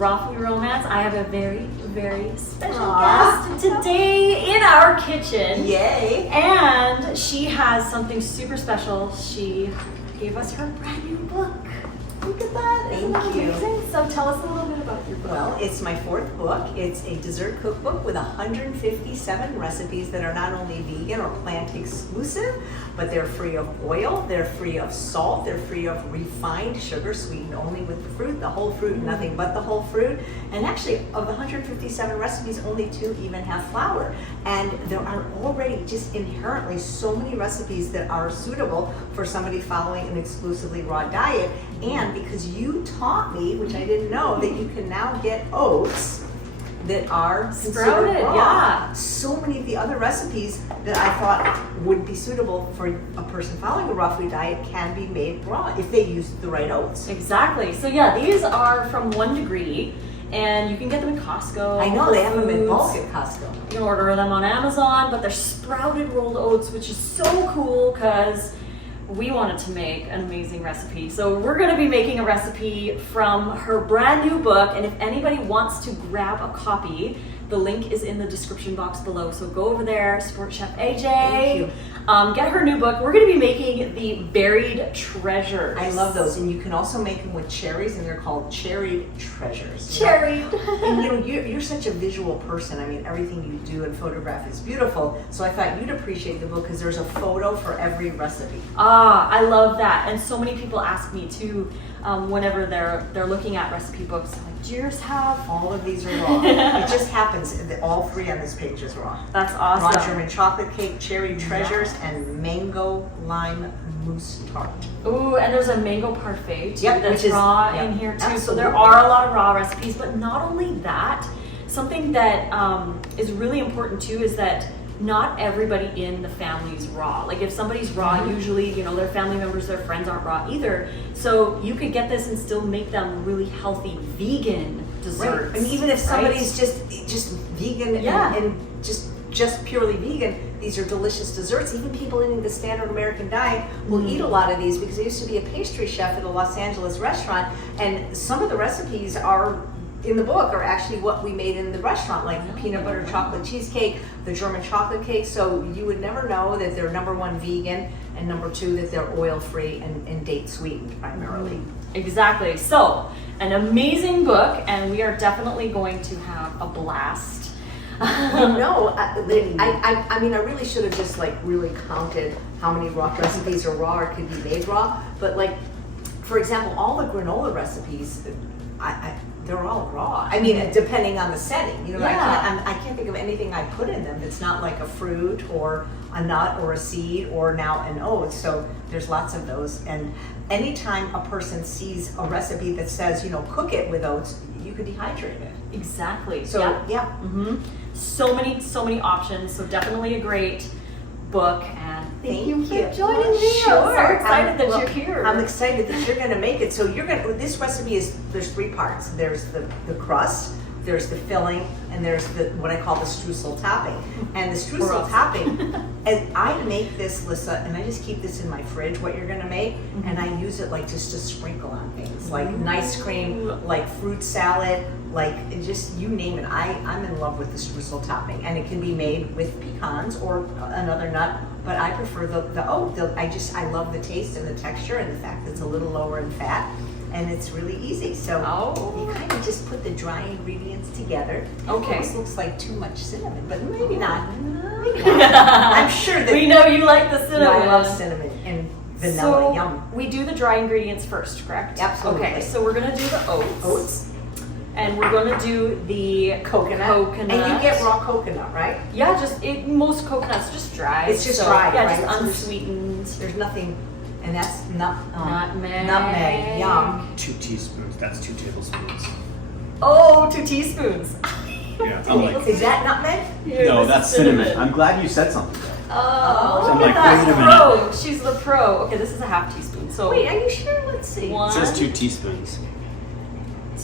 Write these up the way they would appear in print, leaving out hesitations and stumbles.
Raw Food Romance. I have a very, very special guest today in our kitchen. Yay! And she has something super special. She gave us her brand new book. Look at that. Isn't that amazing? So tell us a little bit about your book. Well, it's my 4th book. It's a dessert cookbook with 157 recipes that are not only vegan or plant exclusive, but they're free of oil, they're free of salt, they're free of refined sugar, sweetened only with the fruit, the whole fruit, nothing but the whole fruit. And actually, of the 157 recipes, only 2 even have flour. And there are already just inherently so many recipes that are suitable for somebody following an exclusively raw diet. And because you taught me, which I didn't know, that you can now get oats that are sprouted, raw. yeah. So many of the other recipes that I thought would be suitable for a person following a raw food diet can be made raw if they use the right oats. Exactly. So yeah, these are from 1 Degree, and you can get them in Costco. I know they have them in bulk at Costco. You can order them on Amazon, but they're sprouted rolled oats, which is so cool because we wanted to make an amazing recipe. So we're gonna be making a recipe from her brand new book, and if anybody wants to grab a copy, the link is in the description box below. So go over there, support Chef AJ. Thank you. Get her new book. We're gonna be making the Berried treasures. I love those, and you can also make them with cherries, and they're called cherried treasures. Cherried. And you know, you're such a visual person. I mean, everything you do and photograph is beautiful. So I thought you'd appreciate the book because there's a photo for every recipe. I love that. And so many people ask me too, whenever they're looking at recipe books, like, do yours have? All of these are raw. It just happens that all 3 on this page is raw. That's awesome. Raw German chocolate cake, cherry treasures, and mango lime mousse tart. Ooh, and there's a mango parfait too, Yep, that's which is raw in here too. So absolutely. there are a lot of raw recipes, but not only that, something that is really important too is that not everybody in the family is raw. Like if somebody's raw, usually, you know, their family members, their friends aren't raw either. So you could get this and still make them really healthy vegan desserts. Right. And even if somebody's just vegan and just purely vegan, these are delicious desserts. Even people eating the standard American diet will eat a lot of these because I used to be a pastry chef at a Los Angeles restaurant, and some of the recipes are in the book are actually what we made in the restaurant, like the peanut butter chocolate cheesecake, the German chocolate cake. So you would never know that they're number 1 vegan, and number 2 that they're oil free and date sweetened primarily. Exactly. So an amazing book, and we are definitely going to have a blast. No, I mean, I really should have just like really counted how many raw recipes are raw or could be made raw. But like, for example, all the granola recipes, they're all raw. I mean, depending on the setting, you know, I can't think of anything I put in them that's not like a fruit or a nut or a seed or now an oat. So there's lots of those. And anytime a person sees a recipe that says, you know, cook it with oats, you could dehydrate it. Exactly. So yeah. So many options. So definitely a great book, and thank you for joining me. Sure. I'm so excited that you're here. I'm excited that you're going to make it. So this recipe there's 3 parts. There's the crust, there's the filling, and there's what I call the streusel topping. And the streusel topping, and I make this, Lissa, and I just keep this in my fridge, what you're going to make, and I use it like just to sprinkle on things, like ice cream, like fruit salad, like just you name it. I'm in love with the streusel topping, and it can be made with pecans or another nut, but I prefer the oat. I love the taste and the texture and the fact that it's a little lower in fat, and it's really easy. So you kind of just put the dry ingredients together. Okay. It looks like too much cinnamon, but maybe not. Maybe not. I'm sure that we know you like the cinnamon. I love cinnamon and vanilla. So yum. we do the dry ingredients first, correct? Absolutely. Okay, so we're gonna do the oats. And we're gonna do the coconut. And you get raw coconut, right? Yeah, most coconuts just dry. It's just dry, yeah, right? just unsweetened. There's nothing, and that's Nutmeg. Nutmeg, yum. 2 teaspoons, that's 2 tablespoons. Oh, 2 teaspoons. Yeah, I'm like, Is that nutmeg? no, that's cinnamon. I'm glad you said something though. Oh, So I'm look like, at wait a that minute. pro. She's the pro. Okay, this is a half teaspoon. So Wait, are you sure? Let's see. 1, It says 2 teaspoons.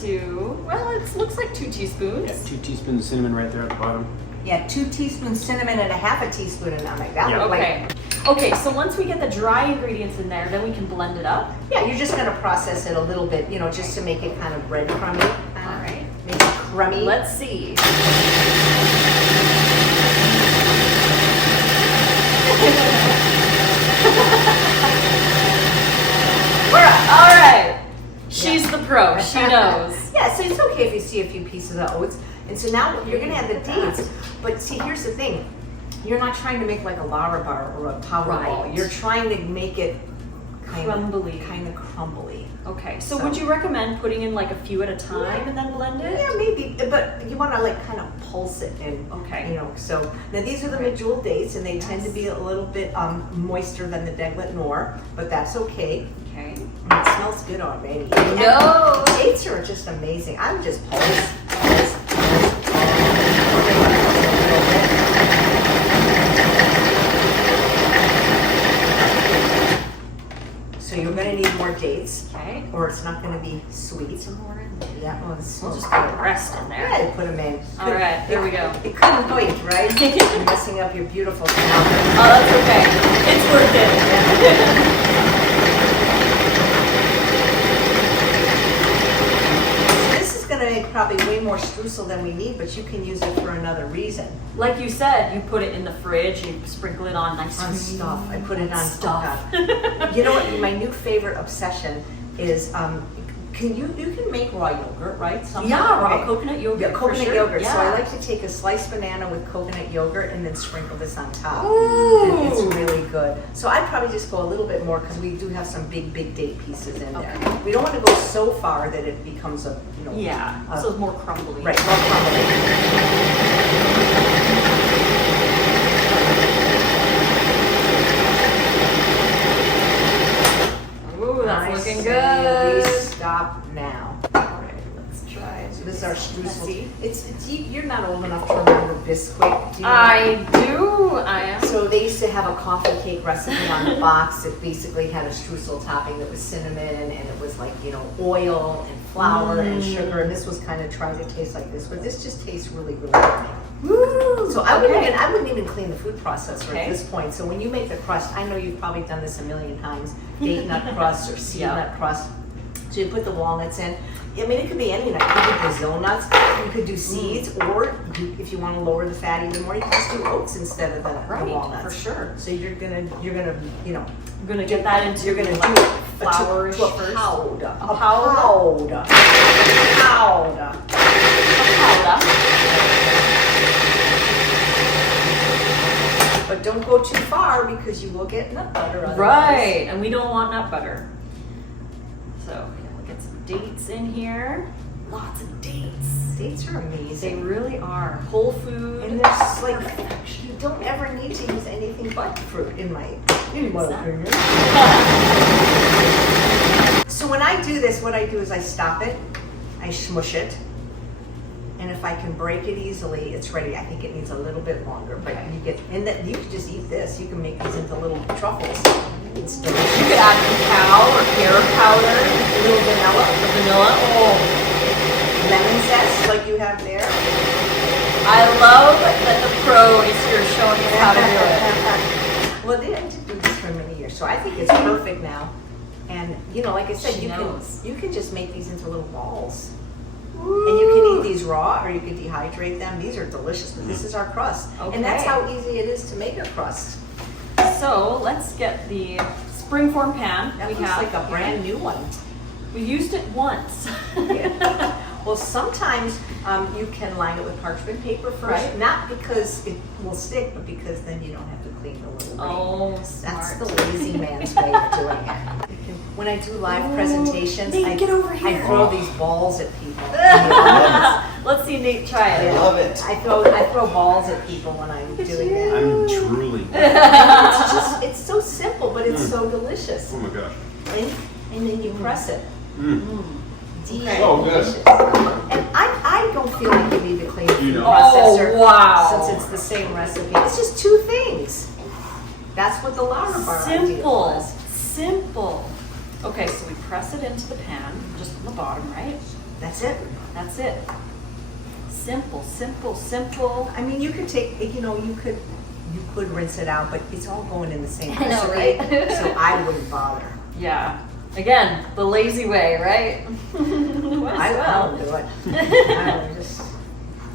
2. Well, it looks like 2 teaspoons. Yeah, 2 teaspoons of cinnamon right there at the bottom. Yeah, 2 teaspoons cinnamon and a half a teaspoon of nutmeg. That Yeah. looked Okay. Okay, so once we get the dry ingredients in there, then we can blend it up. Yeah, you're just gonna process it a little bit, you know, just to make it kind of breadcrumby. All right. crummy. Let's see. All right. She's the pro. She knows. Yeah, so it's okay if you see a few pieces of oats. And so now you're going to add the dates. But see, here's the thing. You're not trying to make like a Lara bar or a powder ball. You're trying to make it kind of crumbly. Okay, so would you recommend putting in like a few at a time and then blend it? Yeah, maybe, but you want to like kind of pulse it in. Okay. You know, so now these are the medjool dates, and they tend to be a little bit moister than the Deglet Nor, but that's okay. Okay. It smells good already. No. And dates are just amazing. I'm just pulse. So you're going to need more dates, Okay. or it's not going to be sweet. Some more in there. Yeah, well, this We'll smells just good. put the rest in there. Yeah, put them in. All right, there we go. It couldn't wait, right? You're messing up your beautiful salad. Oh, that's okay. It's worth it. This is going to make probably way more streusel than we need, but you can use it for another reason. Like you said, you put it in the fridge, you sprinkle it on nice On stuff. I put it on stuff. You know what? My new favorite obsession is you can make raw yogurt, right? Yeah, raw Okay. coconut yogurt. Yeah, for coconut sure. yogurt. So I Yeah. like to take a sliced banana with coconut yogurt and then sprinkle this on top. Ooh. And it's really good. So I'd probably just go a little bit more because we do have some big date pieces in there. Okay. We don't want to go so far that it becomes a, you know. Yeah, so it's more crumbly. Right, more crumbly. Ooh, that's Nice. looking We good. stop now. All right, let's try. So this is our streusel. See? You're not old enough to remember Bisquick, do you? I do. I am. So they used to have a coffee cake recipe on the box that basically had a streusel topping that was cinnamon, and it was like, you know, oil and flour and sugar, and this was kind of trying to taste like this, but this just tastes really, really good. Woo. So I wouldn't even clean the food processor Okay. at this point. So when you make the crust, I know you've probably done this a million times, date nut crust or seed Yeah. nut crust. So you put the walnuts in. I mean, it could be any nut. You could do Brazil nuts. You could do seeds, or if you want to lower the fat even more, you can just do oats instead of the walnuts. for sure. So you're gonna, you know, I'm gonna get that into. you're gonna like do it flour-ish to a first. powder. A powder? Powder. Powder. But don't go too far because you will get nut butter otherwise. Right, and we don't want nut butter. So we'll get some dates in here. Lots of dates. Dates are They amazing. really are. Whole food. And there's like, you don't ever need to use anything but fruit in my opinion. So when I do this, what I do is I stop it, I smush it, and if I can break it easily, it's ready. I think it needs a little bit longer, but you get, and that you can just eat this. You can make these into little truffles. It's delicious. You could add cacao or pear powder, A little vanilla, vanilla. Oh, lemon zest like you have there. I love that the pro is here showing us how to do it. Well, they did do this for many years, so I think it's perfect now. And you know, like I said, She knows. you can just make these into little balls. And you can eat these raw, or you can dehydrate them. These are delicious, but this is our crust. Okay. And that's how easy it is to make a crust. So let's get the springform pan. That we looks have like a brand new one. We used it once. Yeah. Well, sometimes you can line it with parchment paper first, Right. not because it will stick, but because then you don't have to clean the little ring. Oh, That's smart. the lazy man's way of doing it. When I do live Ooh, presentations, Nate, get over I here. throw these balls at people. Let's see Nate try I it. love it. I throw balls at people when I'm doing that. I'm drooling. It's so simple, but it's so delicious. Oh my gosh. And then you press it. Okay. Oh, good. Delicious. And I don't feel like you need to clean the You food know. processor. Oh, wow. Since it's the same recipe. It's just two things. That's what the Lara bar idea Simple. was. Simple. Okay, so we press it into the pan, just on the bottom, right? That's it. That's it. Simple, simple, simple. I mean, you could take, you could rinse it out, but it's all going in the same I know, recipe. right? So I wouldn't bother. Yeah. Again, the lazy way, right? I don't do it. I don't just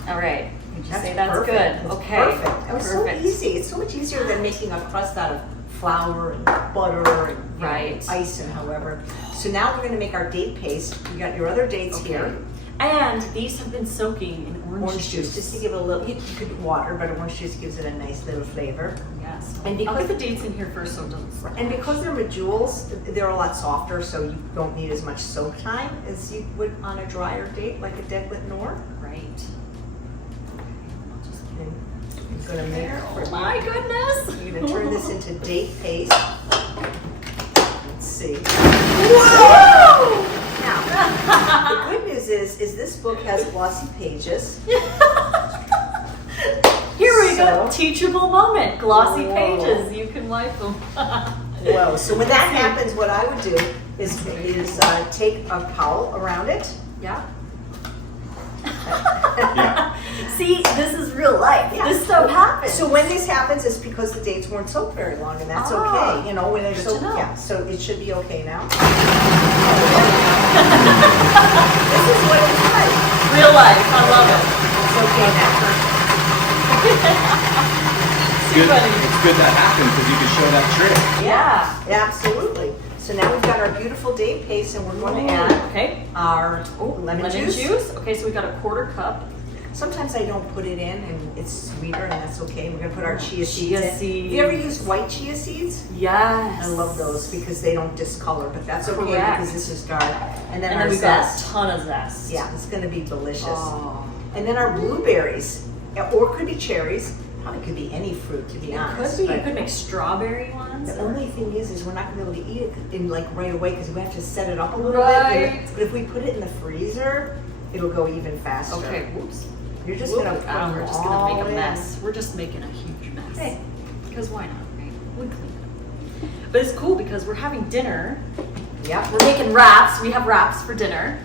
All right. Would you say that's perfect. good? That's Okay. perfect. That was Perfect. so easy. It's so much easier than making a crust out of flour and butter and you know, Right. ice and however. So now we're going to make our date paste. You got your other dates Okay. here. And these have been soaking in Orange juice, just to give it a little. You could water, but orange juice gives it a nice little flavor. Yes. And I'll because put the dates in here first so it doesn't slip. And because they're medjool, they're a lot softer, so you don't need as much soak time as you would on a drier date, like a deadlit Nor. Right. And I'm gonna make. Oh my goodness. I'm gonna turn this into date paste. Let's see. Whoa! Now, the good news is this book has glossy pages. Here we go. So- Teachable moment. Glossy Whoa. pages. You can wipe them. Whoa! So when that happens, what I would do is take a towel around it. Yeah. Yeah. See, this is real life. Yeah. This stuff happens. So when this happens, it's because the dates weren't soaked very long, and that's Ah, okay. You know, when they're good soaked, to know. yeah. So it should be okay now. This is what it's like. real life. I love it. It's okay now. It's good. It's good that happened because you can show that trick. Yeah. Absolutely. So now we've got our beautiful date paste, and we're going to add Okay. our lemon juice. Okay, so we got a quarter cup. Sometimes I don't put it in, and it's sweeter, and that's okay. We're going to put our chia seeds Chia in. seeds. Have you ever used white chia seeds? Yes. I love those because they don't discolor, but that's okay Correct. because this is dark. And then And our then we've got zest. a ton of zest. Yeah, it's going to be delicious. Oh. And then our blueberries, or could be cherries. Probably could be any fruit, to be honest. Could be. You but could make strawberry ones. the only thing is we're not going to be able to eat it in like right away because we have to set it up a little Right. bit. But if we put it in the freezer, it'll go even faster. Okay. Whoops. You're just Whoop. going to put Ah, them we're just all gonna make a in. mess. We're just making a huge mess. Hey. Because why not, right? We clean it up. But it's cool because we're having dinner. Yep. We're making wraps. We have wraps for dinner.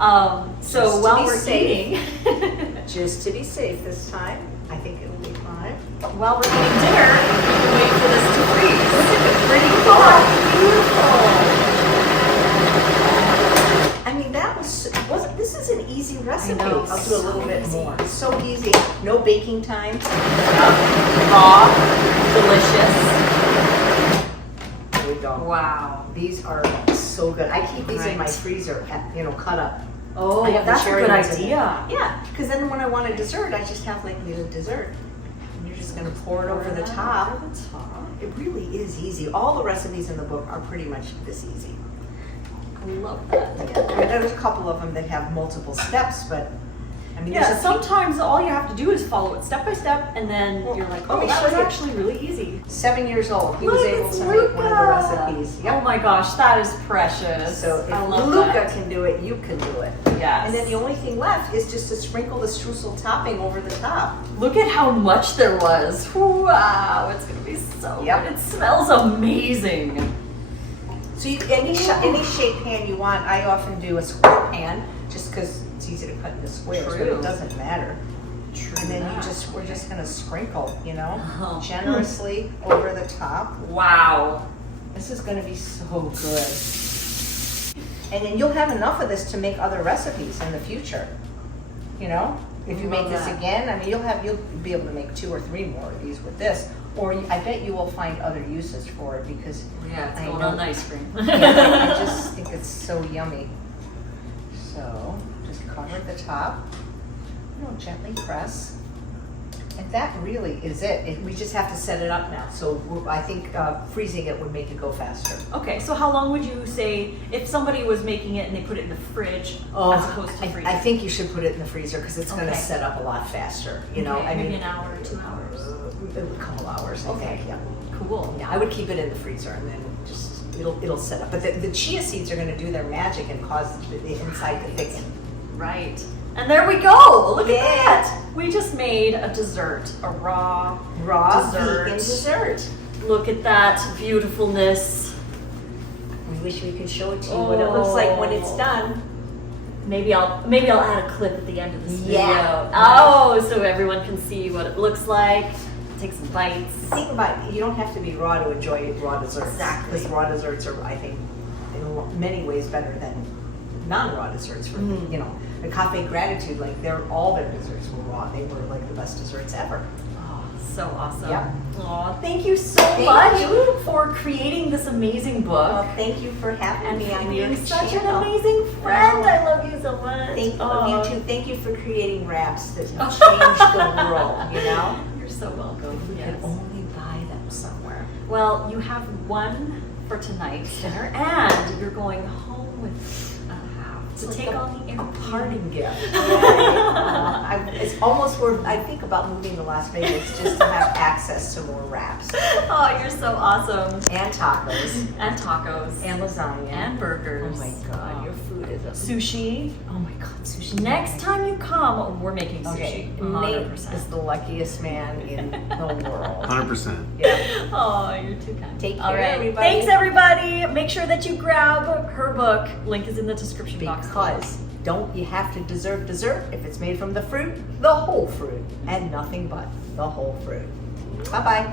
So Just to while be we're safe. eating, Just to be safe this time, I think it'll be fine. while we're eating dinner, we can wait for this to freeze. Look at the pretty Oh, color. Beautiful. I mean, that wasn't. This is an easy recipe. know, I'll do a little so bit easy. more. It's so easy. No baking time. Raw, delicious. There we go. Wow. These are so good. I keep these in my Right. freezer, cut up. Oh, I have the that's a cherry good ones in idea. there. Yeah, because then when I want a dessert, I just have like a dessert. And you're just gonna pour it over the top. Over the top. It really is easy. All the recipes in the book are pretty much this easy. I love that. I mean, there's a couple of them that have multiple steps, but I mean, Yeah, there's a few- sometimes all you have to do is follow it step by step, and then Well, you're like, let oh, me that show was you. actually really easy. 7 years old. He was Look, able it's to make one of the Luca. recipes. Yep. Oh my gosh, that is precious. So I if love Luca that. can do it, you can do it. Yes. And then the only thing left is just to sprinkle the streusel topping over the top. Look at how much there was. Wow, it's gonna be so Yep. good. It smells amazing. So any shape pan you want. I often do a square pan just because it's easy to cut into squares, but True. it doesn't matter. True. And then we're just gonna sprinkle, generously over the top. Wow. This is gonna be so good. And then you'll have enough of this to make other recipes in the future. If you Love make this that. again, I mean, you'll be able to make 2 or 3 more of these with this. Or I bet you will find other uses for it because Yeah, it's I going know- on ice cream. I just think it's so yummy. So just cover the top. Gently press. And that really is it. We just have to set it up now. So I think freezing it would make it go faster. Okay, so how long would you say if somebody was making it and they put it in the fridge as opposed to freezing? I think you should put it in the freezer because it's going to Okay. set up a lot faster. Okay, maybe an hour, 2 hours. A couple hours, I think. Yeah. Cool. Yeah, I would keep it in the freezer and then just it'll set up. But the chia seeds are going to do their magic and cause the inside to thicken. Right. And there we go. Look Yeah. at that. We just made a dessert, a raw dessert. Vegan dessert. Look at that beautifulness. We wish we could show it to you what it looks like when it's done. Maybe I'll add a clip at the end of this video. Yeah. Oh, so everyone can see what it looks like. Take some bites. Think about it. You don't have to be raw to enjoy raw desserts. Exactly. Because raw desserts are, I think, in many ways better than non-raw desserts from, you know, the Cafe Gratitude, like all their desserts were raw. They were like the best desserts ever. So awesome. Yep. Aw, thank you so Thank much you. for creating this amazing book. Well, thank you for having and me for on your being such an channel. amazing friend. I love you so much. Thank Aw. you too. Thank you for creating wraps that have changed the world, you know? You're so welcome. We Yes. could only buy them somewhere. Well, you have one for tonight's dinner, and you're going home with to It's take like on the a party. parting gift. It's almost where I think about moving to Las Vegas just to have access to more wraps Oh, you're so awesome. and tacos And tacos. and lasagna And burgers. Oh my God, your food is a Sushi. Oh my God, sushi. Next time you come, we're making Okay, sushi. Nate 100%. is the luckiest man in the world. 100%. Yeah. Oh, you're too kind. Take care, All right. everybody. Thanks, everybody. Make sure that you grab her book. Link is in the description box. Because don't you have to deserve dessert if it's made from the fruit, the whole fruit, and nothing but the whole fruit. Bye-bye.